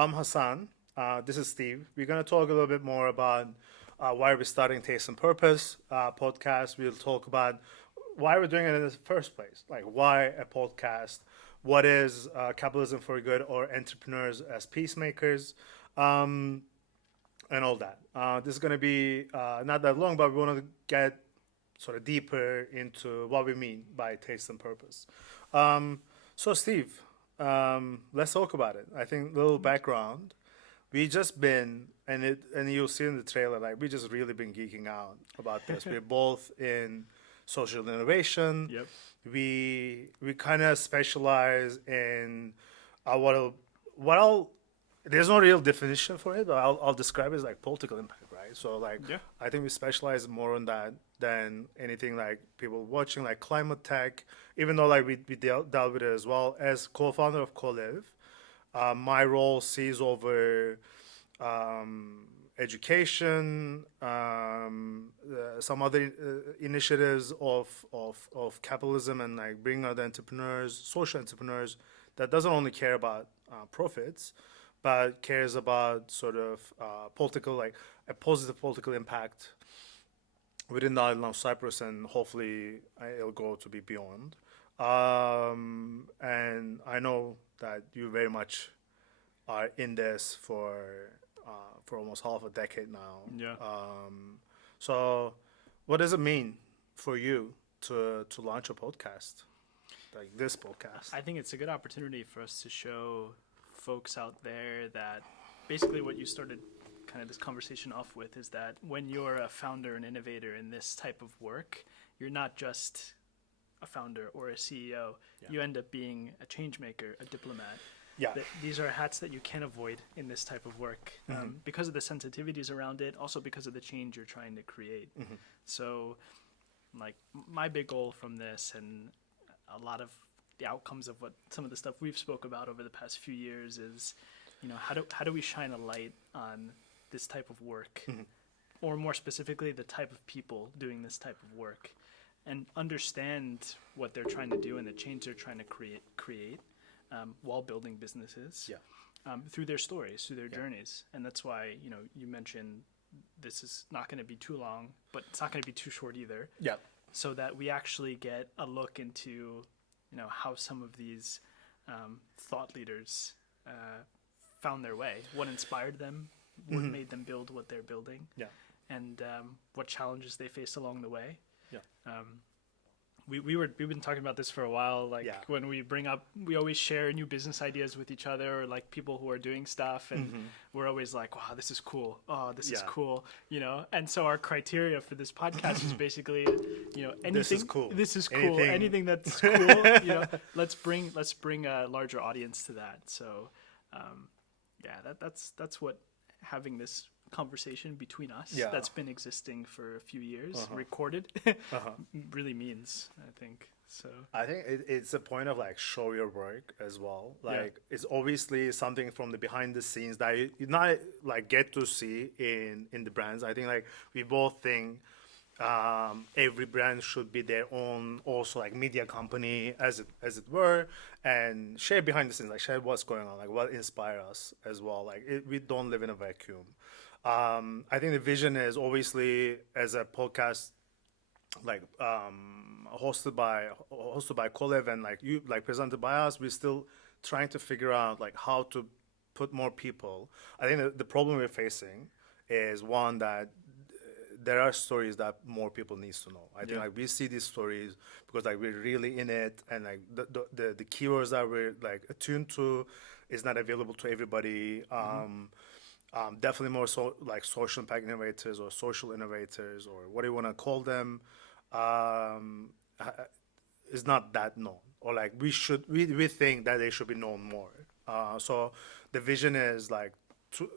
I'm Hasan. This is Steve. We're going to talk a little bit more about why we're starting Taste and Purpose podcast. We'll talk about why we're doing it in the first place, like why a podcast, what is capitalism for good or entrepreneurs as peacemakers, um, and all that. This is going to be not that long, but we want to get sort of deeper into what we mean by taste and purpose. So, Steve, let's talk about it. I think little background. We just been and you'll see in the trailer like we just really been geeking out about this. We're both in social innovation. Yep. We kind of specialize in what I'll there's no real definition for it, but I'll describe it as like political impact, right? So like Yeah. I think we specialize more on that than anything like people watching like climate tech, even though like we dealt with it as well. As co-founder of Colive, my role sees over education, some other initiatives of capitalism and like bringing out entrepreneurs, social entrepreneurs that doesn't only care about profits, but cares about sort of political, like a positive political impact within the island of Cyprus, and hopefully it'll go to be beyond. And I know that you very much are in this for almost half a decade now. Yeah. So, what does it mean for you to launch a podcast like this podcast? I think it's a good opportunity for us to show folks out there that basically what you started kind of this conversation off with is that when you're a founder and innovator in this type of work, you're not just a founder or a CEO. Yeah. You end up being a change maker, a diplomat. Yeah. These are hats that you can't avoid in this type of work because of the sensitivities around it, also because of the change you're trying to create. So, like, my big goal from this and a lot of the outcomes of what some of the stuff we've spoke about over the past few years is, how do we shine a light on this type of work, or more specifically, the type of people doing this type of work, and understand what they're trying to do and the change they're trying to create. While building businesses, through their stories, through their journeys. And that's why, you mentioned this is not going to be too long, but it's not going to be too short either. Yeah. So that we actually get a look into, how some of these thought leaders found their way, what inspired them, what made them build what they're building, and what challenges they faced along the way. Yeah. We've been talking about this for a while. Like when we always share new business ideas with each other, or like people who are doing stuff, and we're always like, wow, this is cool. Oh, this is cool. And so our criteria for this podcast is basically, anything. This is cool. This is cool. Anything that's cool. Let's bring a larger audience to that. So, that's what having this conversation between us that's been existing for a few years, recorded, really means, I think. So I think it's a point of like show your work as well. Like it's obviously something from the behind the scenes that you not like get to see in the brands. I think like we both think every brand should be their own also like media company as it were, and share behind the scenes, like share what's going on, like what inspires us as well. Like we don't live in a vacuum. I think the vision is obviously as a podcast, like hosted by Colive and like you like presented by us. We're still trying to figure out like how to put more people. I think the problem we're facing is one that there are stories that more people needs to know. I think like we see these stories because like we're really in it, and like the keywords that we're like attuned to is not available to everybody. Definitely more so like social impact innovators or social innovators or what do you want to call them, is not that known, or like we think that they should be known more. So the vision is like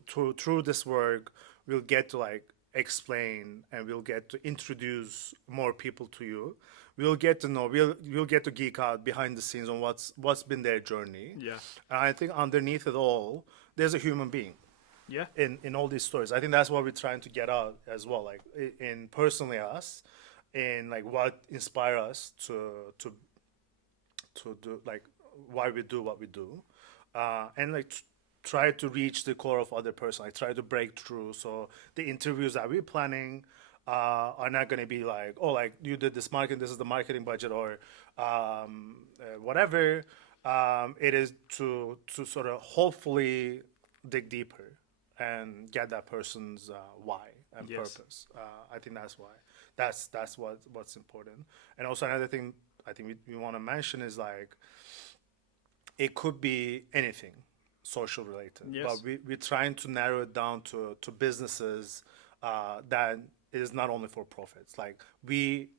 through this work we'll get to like explain and we'll get to introduce more people to you. We'll get to know, we'll get to geek out behind the scenes on what's been their journey. And I think underneath it all there's a human being in all these stories. I think that's what we're trying to get out as well, like in personally us, in like what inspire us to do like why we do what we do, and like try to reach the core of other person. Like try to break through. So the interviews that we're planning are not going to be like, oh, like you did this marketing, this is the marketing budget, or whatever. It is to sort of hopefully dig deeper and get that person's why and Yes. purpose. I think that's why. That's what's important. And also another thing I think we want to mention is like it could be anything social related, Yes. but we're trying to narrow it down to businesses that is not only for profits. Like we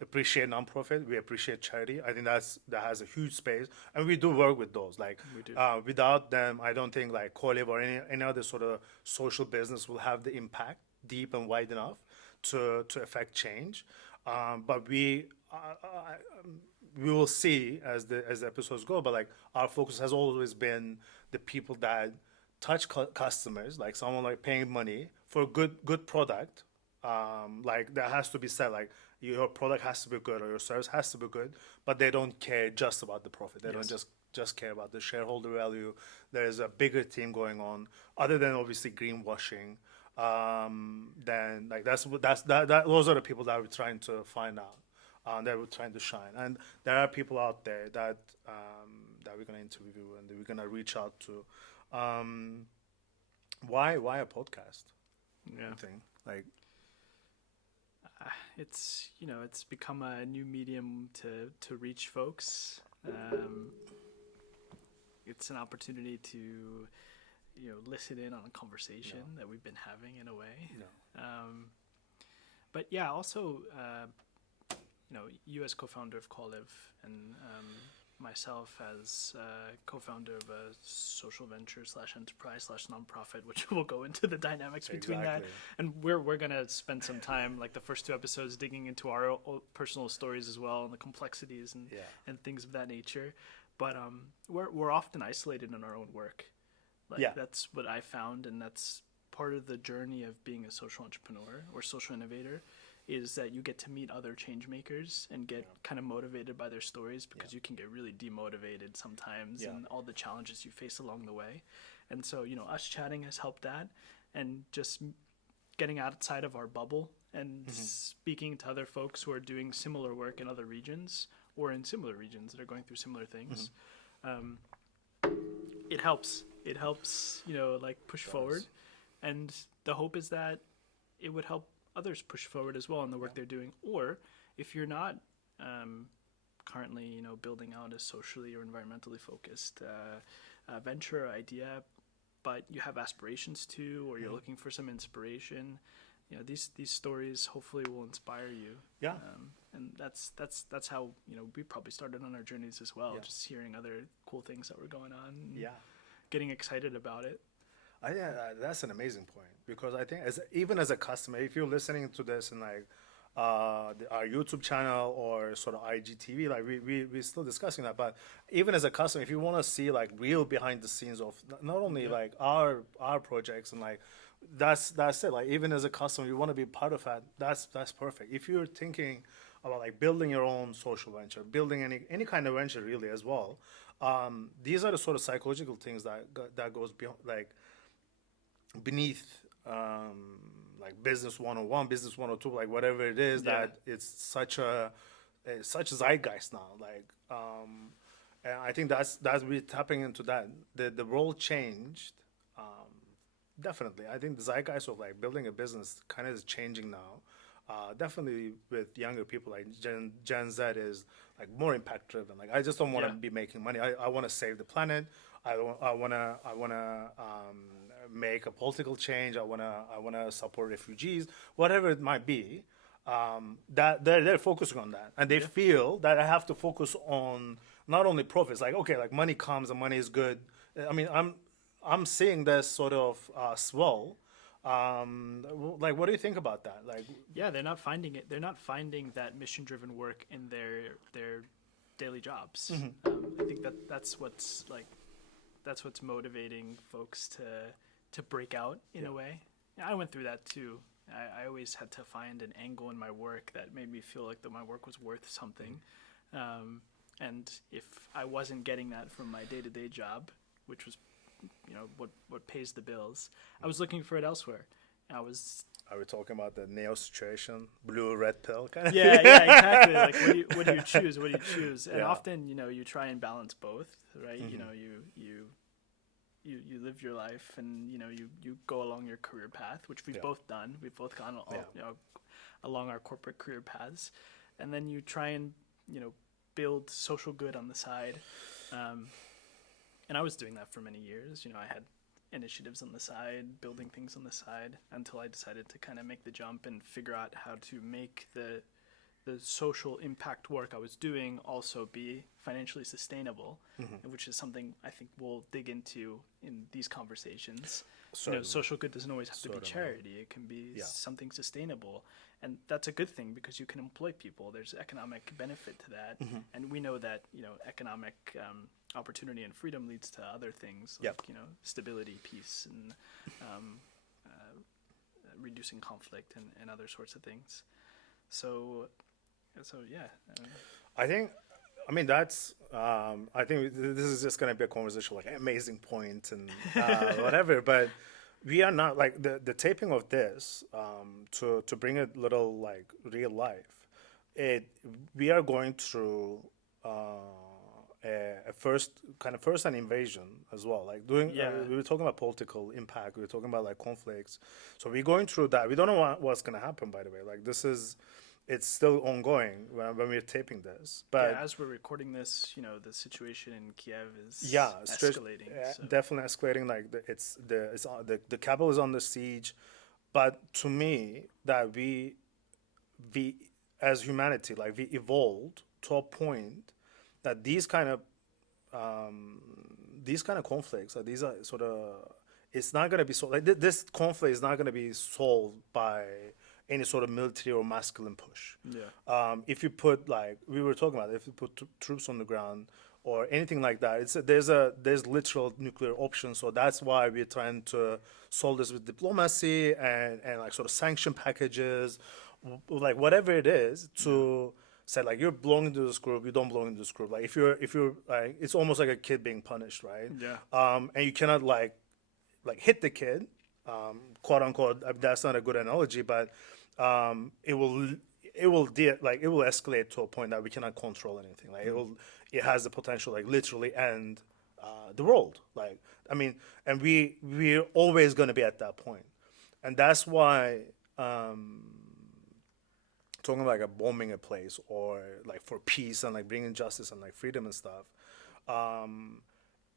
appreciate nonprofit, we appreciate charity. I think that has a huge space, and we do work with those. Like We do. without them, I don't think like Colive or any other sort of social business will have the impact deep and wide enough to affect change. But we will see as the episodes go. But like our focus has always been the people that touch customers, like someone like paying money for a good product. Like that has to be said. Like your product has to be good or your service has to be good, but they don't care just about the profit. They don't Yes. just care about the shareholder value. There is a bigger theme going on, other than obviously greenwashing. Then like those are the people that we're trying to find out, that we're trying to shine. And there are people out there that we're gonna interview and that we're gonna reach out to. Why a podcast? Yeah. Thing like It's it's become a new medium to reach folks. It's an opportunity to listen in on a conversation that we've been having in a way. But yeah, also you as co-founder of Colive and myself as co-founder of a social venture / enterprise / nonprofit, which we'll go into the dynamics between that. Exactly. And we're gonna spend some time, like the first 2 episodes, digging into our personal stories as well and the complexities and things of that nature. But we're often isolated in our own work. Like that's what I found, and that's part of the journey of being a social entrepreneur or social innovator, is that you get to meet other change makers and get kind of motivated by their stories, because you can get really demotivated sometimes and all the challenges you face along the way. And so, us chatting has helped that, and just getting outside of our bubble and speaking to other folks who are doing similar work in other regions or in similar regions that are going through similar things. It helps. It helps, like push forward. And the hope is that it would help others push forward as well in the work they're doing. Or if you're not currently, building out a socially or environmentally focused venture or idea, but you have aspirations to, or you're looking for some inspiration, these stories hopefully will inspire you. And that's how we probably started on our journeys as well. Just hearing other cool things that were going on. And getting excited about it. I think that's an amazing point, because I think even as a customer, if you're listening to this in like our YouTube channel or sort of IGTV, like we're still discussing that, but even as a customer, if you want to see like real behind the scenes of not only like our projects and like that's it. Like even as a customer, you want to be part of that. That's perfect. If you're thinking about like building your own social venture, building any kind of venture really as well, these are the sort of psychological things that goes beyond like beneath like business 101, business 102, like whatever it is, that it's such a zeitgeist now. Like and I think that's we're tapping into that. The role changed. Definitely, I think the zeitgeist of like building a business kind of is changing now. Definitely with younger people, like Gen Z is like more impact driven. Like I just don't want to be making money. I want to save the planet. I want to make a political change. I want to support refugees, whatever it might be. That they're focusing on that, and they feel that I have to focus on not only profits. Like okay, like money comes and money is good. I mean, I'm seeing this sort of swell. Like, what do you think about that? Like, they're not finding it. They're not finding that mission-driven work in their daily jobs. I think that's what's motivating folks to break out in a way. I went through that too. I always had to find an angle in my work that made me feel like that my work was worth something. And if I wasn't getting that from my day-to-day job, which was what pays the bills. I was looking for it elsewhere. I was Are we talking about the neo situation, blue red pill kind of? yeah, exactly. Like what do you choose? What do you choose? And Yeah. often, you try and balance both, right? Mm-hmm. You live your life, and you go along your career path, which we've Yeah. both done. We've both gone Yeah. along our corporate career paths, and then you try and build social good on the side. And I was doing that for many years. I had initiatives on the side, building things on the side, until I decided to kind of make the jump and figure out how to make the social impact work I was doing also be financially sustainable, which is something I think we'll dig into in these conversations. Certainly. Social good doesn't always have to be Certainly. charity. It can be Yeah. something sustainable. And that's a good thing because you can employ people. There's economic benefit to that. And we know that, economic opportunity and freedom leads to other things like, Yep. stability, peace, and reducing conflict and other sorts of things. So yeah. I think that's I think this is just going to be a conversation, like amazing point and whatever, but we are not like the taping of this to bring it little like real life. We are going through a first an invasion as well, like doing we were talking about political impact, we were talking about like conflicts, so we're going through that. We don't know what's going to happen, by the way. Like it's still ongoing when we're taping this, but as we're recording this, the situation in Kiev is escalating. So. Definitely escalating. Like the capital is under siege, but to me, that we as humanity, like we evolved to a point that these kind of conflicts, these are sort of, it's not going to be solved. Like this conflict is not going to be solved by any sort of military or masculine push. Yeah. If you put, like we were talking about, if you put troops on the ground or anything like that, there's literal nuclear options. So that's why we're trying to solve this with diplomacy and like sort of sanction packages, like whatever it is to say like you belong to this group, you don't belong to this group. Like if you're like, it's almost like a kid being punished, right? Yeah. And you cannot like hit the kid, quote unquote. That's not a good analogy, but it will escalate to a point that we cannot control anything. Like it has the potential like literally end the world. Like and we're always going to be at that point, and that's why talking like a bombing a place or like for peace and like bringing justice and like freedom and stuff,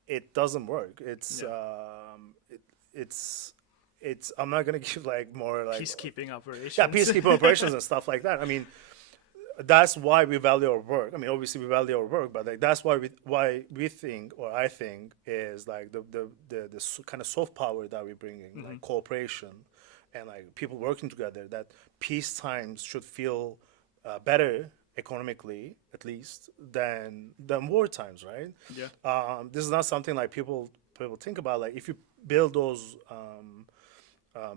it doesn't work. It's I'm not gonna give like more like peacekeeping operations. Yeah, peacekeeping operations and stuff like that. That's why we value our work. Obviously we value our work, but like that's why we think, or I think, is like the kind of soft power that we bring in, like cooperation and like people working together. That peace times should feel better economically, at least, than war times, right? Yeah. This is not something like people think about. Like if you build those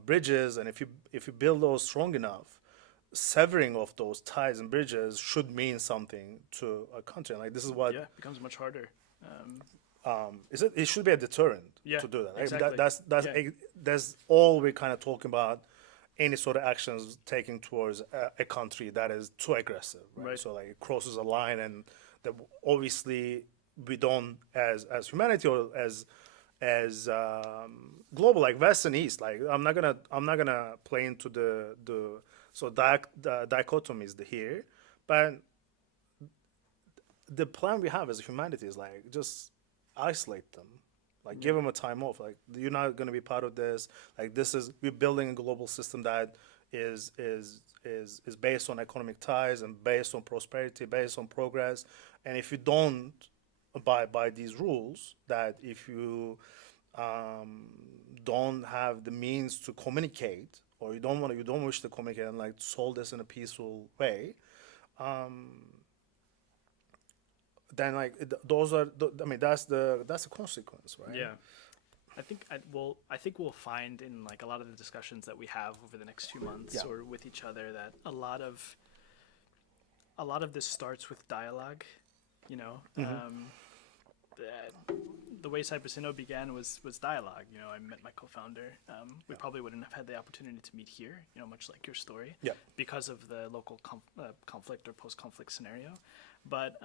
bridges, and if you build those strong enough, severing of those ties and bridges should mean something to a country. And like this is what it becomes much harder. It should be a deterrent to do that. Exactly. That's all we're kind of talking about. Any sort of actions taken towards a country that is too aggressive, right? So like it crosses a line, and that obviously we don't, as humanity or as global, like West and East. Like I'm not gonna play into the dichotomies here, but the plan we have as a humanity is like just isolate them, like give them a time off. Like you're not gonna be part of this. Like we're building a global system that is based on economic ties and based on prosperity, based on progress. And if you don't abide by these rules, that if you don't have the means to communicate, or you don't wish to communicate and like solve this in a peaceful way, then like those are that's the consequence, right? Yeah. I think we'll find in like a lot of the discussions that we have over the next few months or with each other that a lot of this starts with dialogue, the way Cyprus began was dialogue. I met my co-founder. We probably wouldn't have had the opportunity to meet here, much like your story, because of the local conflict or post-conflict scenario. But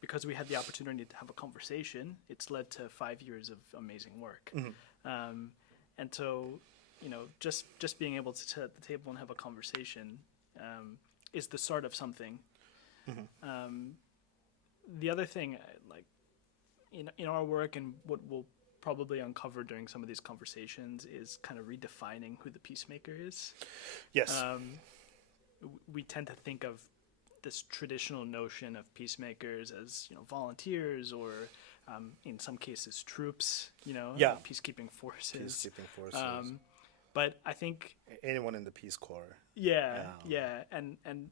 because we had the opportunity to have a conversation, it's led to 5 years of amazing work. And so, just being able to sit at the table and have a conversation is the start of something. The other thing, like in our work and what we'll probably uncover during some of these conversations, is kind of redefining who the peacemaker is. Yes. We tend to think of this traditional notion of peacemakers as volunteers or in some cases troops, peacekeeping forces. But I think anyone in the Peace Corps. And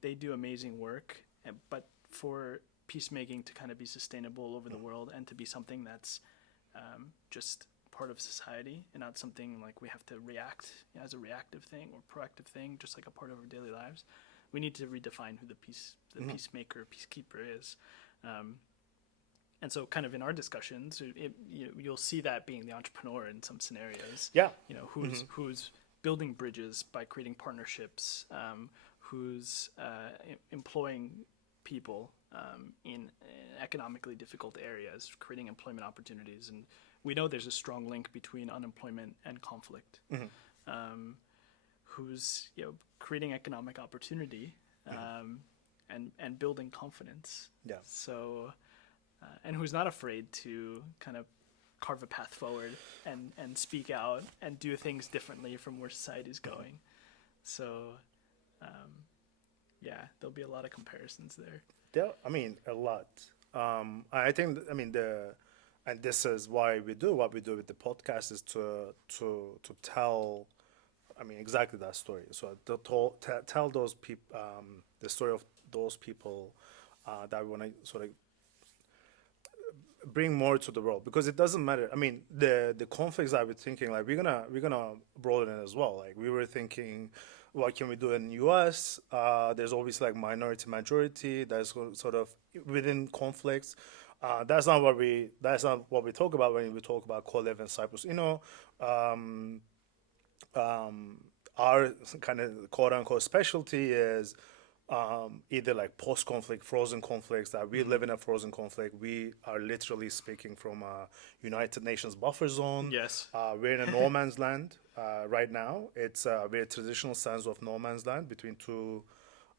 they do amazing work, but for peacemaking to kind of be sustainable over the world and to be something that's just part of society and not something like we have to react as a reactive thing or proactive thing, just like a part of our daily lives, we need to redefine who the peacemaker, peacekeeper is. And so kind of in our discussions, you'll see that being the entrepreneur in some scenarios. Who's building bridges by creating partnerships, who's employing people in economically difficult areas, creating employment opportunities. And we know there's a strong link between unemployment and conflict. Who's creating economic opportunity and building confidence. So, and who's not afraid to kind of carve a path forward and speak out and do things differently from where society's going. So, there'll be a lot of comparisons there. A lot. I think, and this is why we do what we do with the podcast, is to tell, exactly that story. So to tell those people, the story of those people that we want to sort of bring more to the world, because it doesn't matter. The conflicts that we're thinking, like we're gonna broaden it as well. Like we were thinking, what can we do in the U.S.? There's always like minority majority. That's sort of within conflicts. That's not what we talk about when we talk about Colive and Cyprus. Our kind of quote unquote specialty is either like post-conflict, frozen conflicts, that we live in a frozen conflict. We are literally speaking from a United Nations buffer zone. Yes. We're in a no man's land right now. It's a very traditional sense of no man's land between two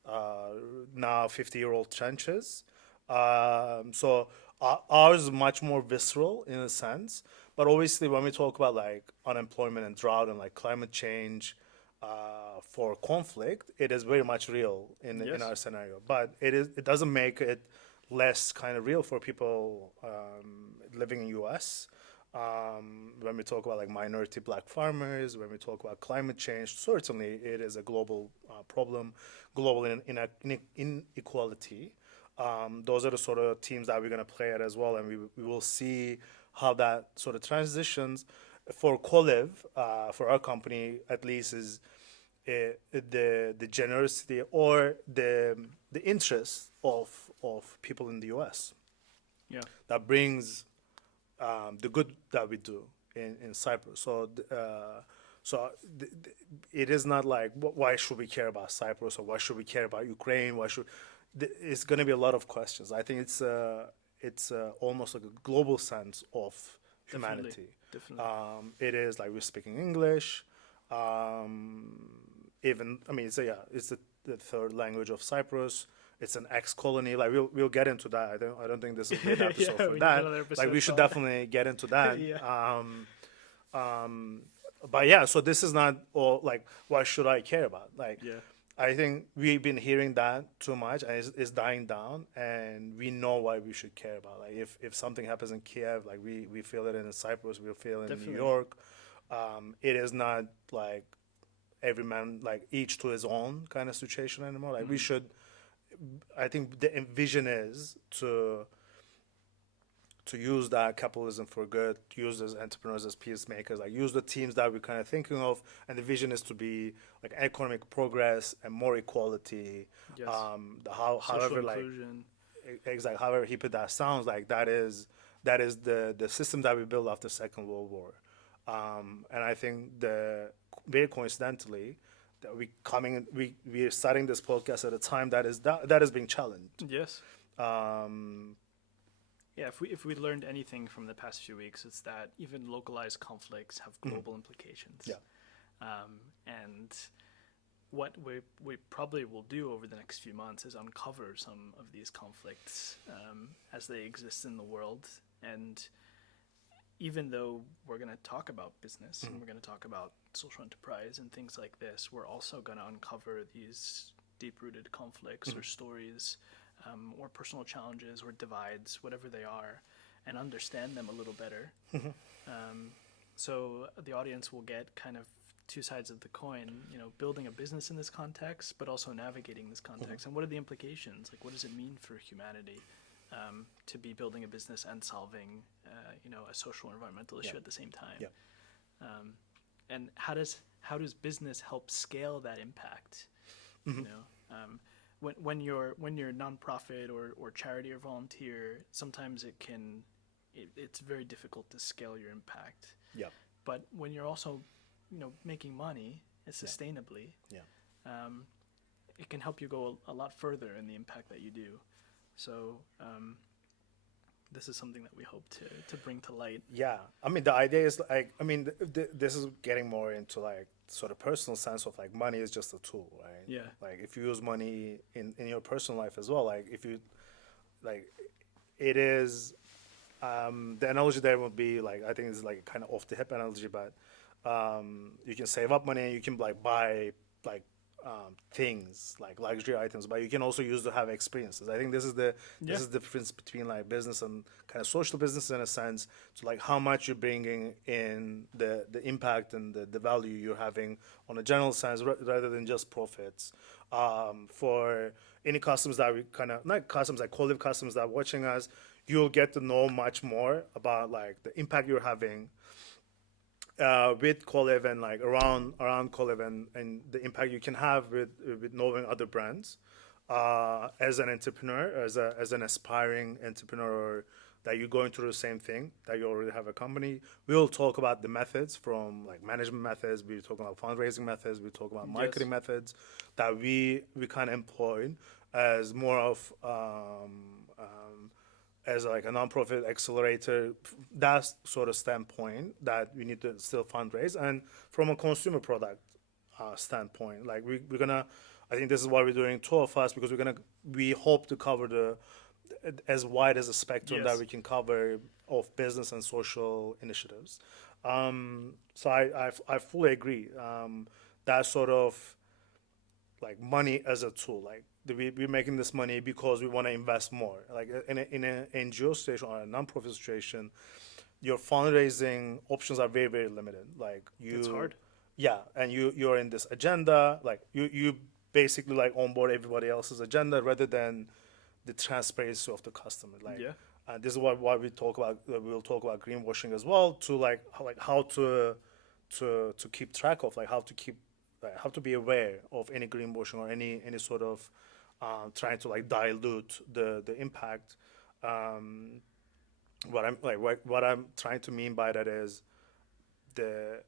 now 50-year-old trenches. So ours is much more visceral in a sense. But obviously when we talk about like unemployment and drought and like climate change, for conflict, it is very much real in our scenario, but it doesn't make it less kind of real for people living in US. When we talk about like minority black farmers, when we talk about climate change, certainly it is a global problem, global inequality. Those are the sort of themes that we're going to play at as well, and we will see how that sort of transitions. For Colive, for our company at least, is the generosity or the interest of people in the U.S. That brings the good that we do in Cyprus. So it is not like why should we care about Cyprus or why should we care about Ukraine? It's going to be a lot of questions. I think it's almost like a global sense of humanity. Definitely. It is like we're speaking English. It's the third language of Cyprus. It's an ex-colony. Like we'll get into that. I don't think this is a good episode for that. Like we should definitely get into that. But yeah, so this is not all like why should I care about? I think we've been hearing that too much, and it's dying down, and we know why we should care about. Like if something happens in Kiev, like we feel it in Cyprus, we feel it in New York. It is not like every man, like each to his own kind of situation anymore. Like we should, I think the vision is to use that capitalism for good, to use those entrepreneurs as peacemakers, like use the teams that we're kind of thinking of, and the vision is to be like economic progress and more equality. Yes. However, like inclusion. Exactly, however hippie that sounds, like that is that is the system that we built after Second World War. And I think very coincidentally that we are starting this podcast at a time that is being challenged. Yes. Um, Yeah, if we learned anything from the past few weeks, it's that even localized conflicts have global implications. Yeah. And what we probably will do over the next few months is uncover some of these conflicts as they exist in the world. And even though we're going to talk about business and we're going to talk about social enterprise and things like this, we're also going to uncover these deep-rooted conflicts or stories or personal challenges or divides, whatever they are, and understand them a little better. So the audience will get kind of two sides of the coin, you know, building a business in this context, but also navigating this context. And what are the implications? Like, what does it mean for humanity to be building a business and solving, you know, a social or environmental issue at the same time? Yeah. And how does business help scale that impact? You know, when you're nonprofit or charity or volunteer, sometimes it's very difficult to scale your impact. Yeah. But when you're also, you know, making money sustainably, it can help you go a lot further in the impact that you do. So this is something that we hope to bring to light. Yeah, I mean the idea is like, I mean this is getting more into like sort of personal sense of like money is just a tool, right? Yeah. Like if you use money in your personal life as well, like if you like it is the analogy there would be like, I think it's like kind of off the hip analogy, but you can save up money and you can like buy like things like luxury items, but you can also use to have experiences. I think this is the difference between like business and kind of social business in a sense, to like how much you're bringing in the impact and the value you're having on a general sense rather than just profits. For any customers that we kind of, not customers, like Colive customers that are watching us, you'll get to know much more about like the impact you're having with Colive and like around Colive and the impact you can have with knowing other brands as an entrepreneur, as an aspiring entrepreneur, that you're going through the same thing, that you already have a company. We'll talk about the methods, from like management methods, we're talking about fundraising methods, we talk about marketing methods that we kind of employ as more of as like a nonprofit accelerator, that sort of standpoint, that we need to still fundraise. And from a consumer product standpoint, like we're gonna, I think this is why we're doing two of us, because we hope to cover as wide as a spectrum that we can cover of business and social initiatives. So I fully agree. That sort of like money as a tool, like we're making this money because we want to invest more. Like in an NGO situation or a nonprofit situation, your fundraising options are very, very limited. Like it's hard. Yeah, and you're in this agenda. Like you basically like onboard everybody else's agenda rather than the transparency of the customer. Like this is why we talk about. We'll talk about greenwashing as well, to like how to keep track of, like how to be aware of any greenwashing or any sort of trying to like dilute the impact. What I'm trying to mean by that is the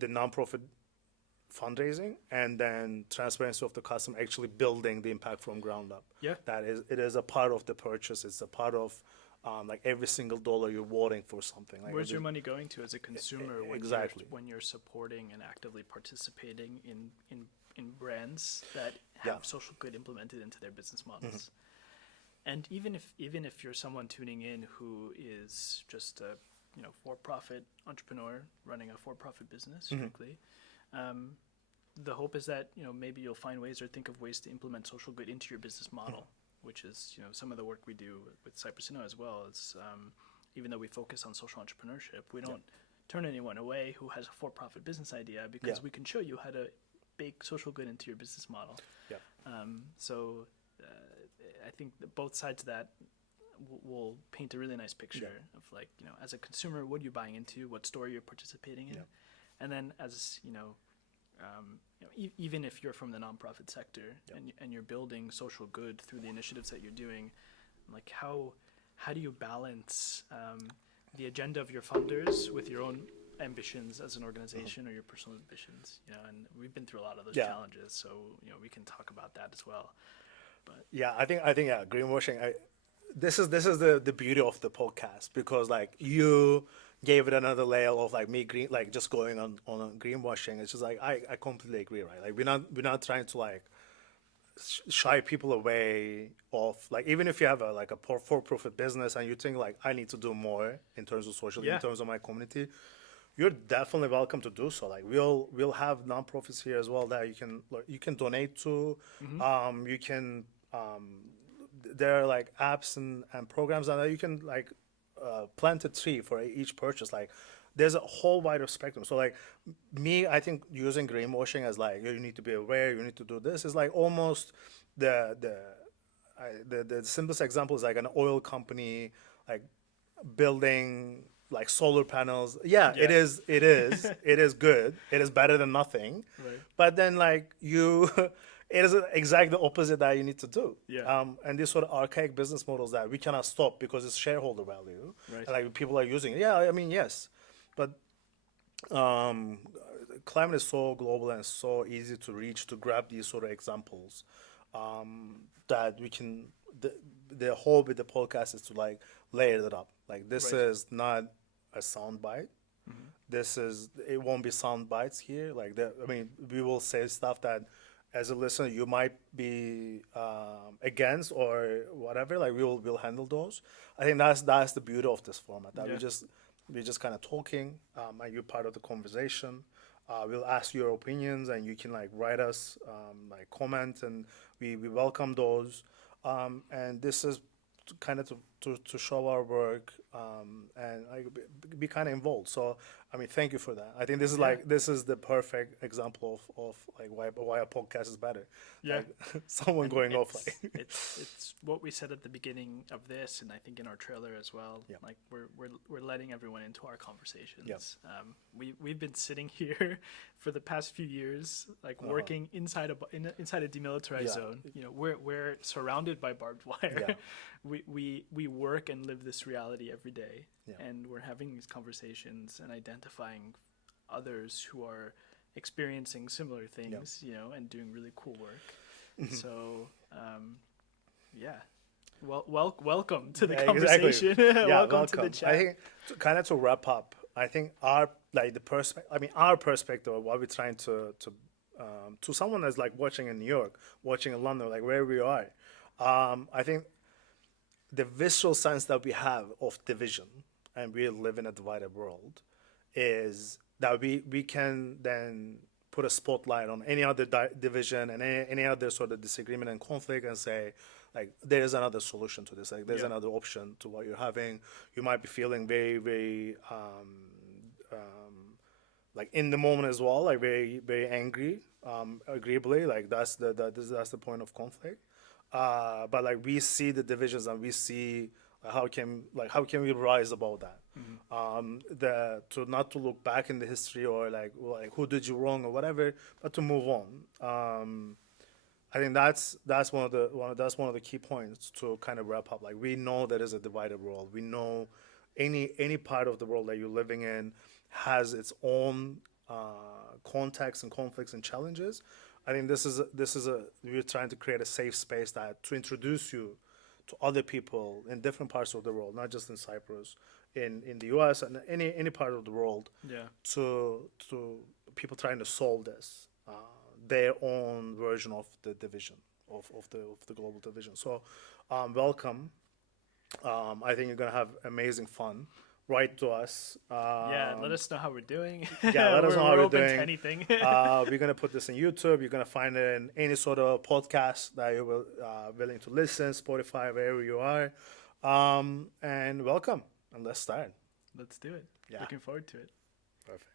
nonprofit fundraising and then transparency of the customer actually building the impact from ground up. Yeah, It is a part of the purchase. It's a part of like every single dollar you're voting for something. Like where's your money going to as a consumer when you're supporting and actively participating in brands that have social good implemented into their business models? And even if you're someone tuning in who is just a for-profit entrepreneur running a for-profit business strictly, the hope is that maybe you'll find ways or think of ways to implement social good into your business model, which is some of the work we do with Cyprus as well. Is even though we focus on social entrepreneurship, we don't turn anyone away who has a for-profit business idea, because we can show you how to bake social good into your business model. So I think that both sides of that will paint a really nice picture of like, as a consumer, what are you buying into, what story you're participating in, and then as even if you're from the nonprofit sector and you're building social good through the initiatives that you're doing, like how how do you balance the agenda of your funders with your own ambitions as an organization or your personal ambitions? You know, and we've been through a lot of those challenges, so you know we can talk about that as well. But yeah, I think yeah, greenwashing. This is the beauty of the podcast, because like you gave it another layer of like me just going on greenwashing. It's just like I completely agree, right? Like we're not trying to like shy people away of, like, even if you have a for-profit business and you think like I need to do more in terms of social, in terms of my community, you're definitely welcome to do so. Like we'll have nonprofits here as well that you can donate to. You can there are like apps and programs that you can like plant a tree for each purchase. Like there's a whole wider spectrum. So like I think using greenwashing as like you need to be aware, you need to do this, is like almost the simplest example is like an oil company like building like solar panels. Yeah. It is it is good. It is better than nothing. Right. But then like it is exactly the opposite that you need to do. Yeah. And these sort of archaic business models that we cannot stop because it's shareholder value. Right. And like people are using it. Yeah, I mean, yes. But climate is so global and so easy to reach, to grab these sort of examples, that we can, the hope with the podcast is to like layer it up. Like this is not a sound bite. It won't be sound bites here. Like I mean, we will say stuff that as a listener you might be against or whatever. Like we'll handle those. I think that's the beauty of this format, that we're just kind of talking, and you're part of the conversation. We'll ask your opinions, and you can like write us like comment, and we welcome those. And this is kind of to show our work, and like be kind of involved. So I mean, thank you for that. I think this is this is the perfect example of like why a podcast is better. Yeah, like, someone going off like it's what we said at the beginning of this, and I think in our trailer as well. Yeah. Like we're letting everyone into our conversations. Yeah. We've been sitting here for the past few years, like working inside a demilitarized zone. You know, we're surrounded by barbed wire. Yeah. We work and live this reality every day, Yeah. and we're having these conversations and identifying others who are experiencing similar things, you know, and doing really cool work. So, welcome to the conversation. Exactly. welcome to the chat. I think to wrap up, I think our perspective of what we're trying to someone that's like watching in New York, watching in London, like where we are, I think the visceral sense that we have of division, and we live in a divided world, is that we can then put a spotlight on any other division and any other sort of disagreement and conflict, and say, like, there is another solution to this. Like, there's another option to what you're having. You might be feeling very, very, like in the moment as well, like very, very angry, agreeably. Like that's the point of conflict. But like we see the divisions, and we see how can we rise above that. To not to look back in the history or like who did you wrong or whatever, but to move on. I think that's one of the key points to kind of wrap up. Like, we know there is a divided world. We know any part of the world that you're living in has its own context and conflicts and challenges. I think we're trying to create a safe space to introduce you to other people in different parts of the world, not just in Cyprus, in the US and any part of the world. Yeah. To people trying to solve this, their own version of the division of the global division. So, welcome. I think you're gonna have amazing fun. Write to us. Let us know how we're doing. Yeah, let us know how we're doing. Open to anything. We're gonna put this on YouTube. You're gonna find it in any sort of podcast that you're willing to listen, Spotify, wherever you are. And welcome. And let's start. Let's do it. Yeah. Looking forward to it. Perfect.